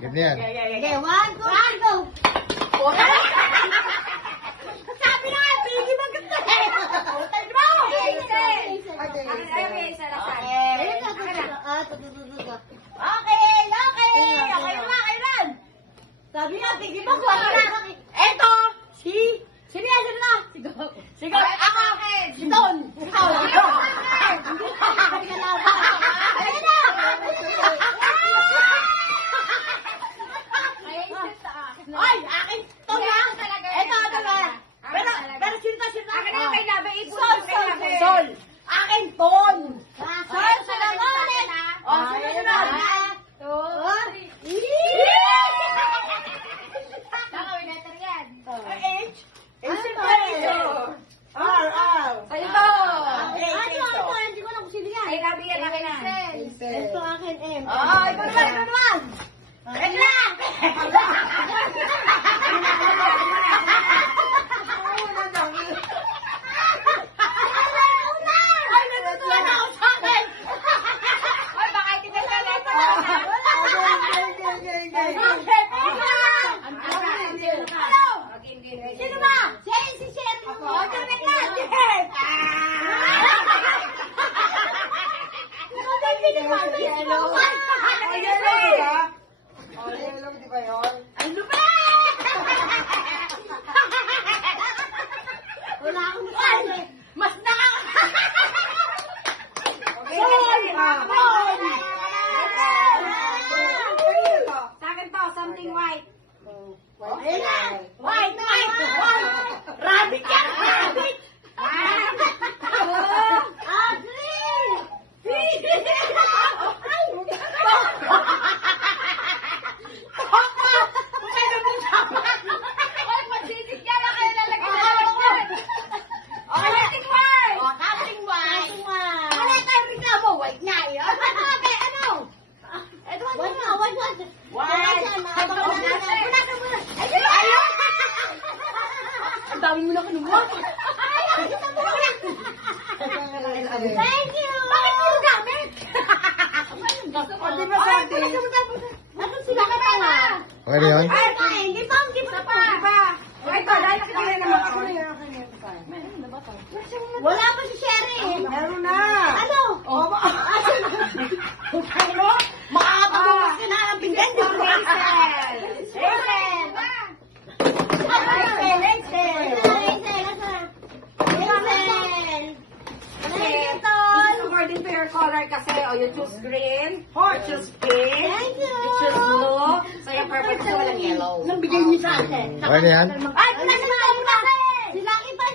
Ganyan. Okay, 1, 2, 3, go! Sabi na nga, pili mo ganda eh! Tayo mo! Okay lang! Sabi nga, pili mo, kuha na! Eto! Sino yan? Sino na? Sigaw! Ako! Si Don! Ikaw! Ayun na! Ay! Akin! Ito lang! Ito lang! Pero sino? Akin na may labi, Sol! Akin! Ton! Sol! Sunod! Sa'yo to! Hindi ko na kung sino yan. Ay, labi yan, akin na. Ito akin, M. Ikaw naman! Wait lang! Ay, natutuwa na ako sa akin! Ay, baka itinala na ito. Sino ba? Si Sherry mo. Wait lang! Ano ba? Wala akong masabi. Mas Sa akin to, something white. White! Rabbit yan! Rabbit! Ang dami mo na kinuha. Thank you! Bakit mo gamit? Di ba sabi? Ano sila ka pa nga? Okay na yun? Ay, hindi pa. Ay, ito, dahil nakita naman ako. Wala pa si Sherry. Meron na. Ano? Ano? Makakatabukas ka na ang pinggan. According to your color kasi, you choose green, choose pink, Thank you. you choose blue, so yung purple kasi walang yellow. Nang bigay niyo sa akin. Okay na yan? Ay, wala na. Si Lucky pa.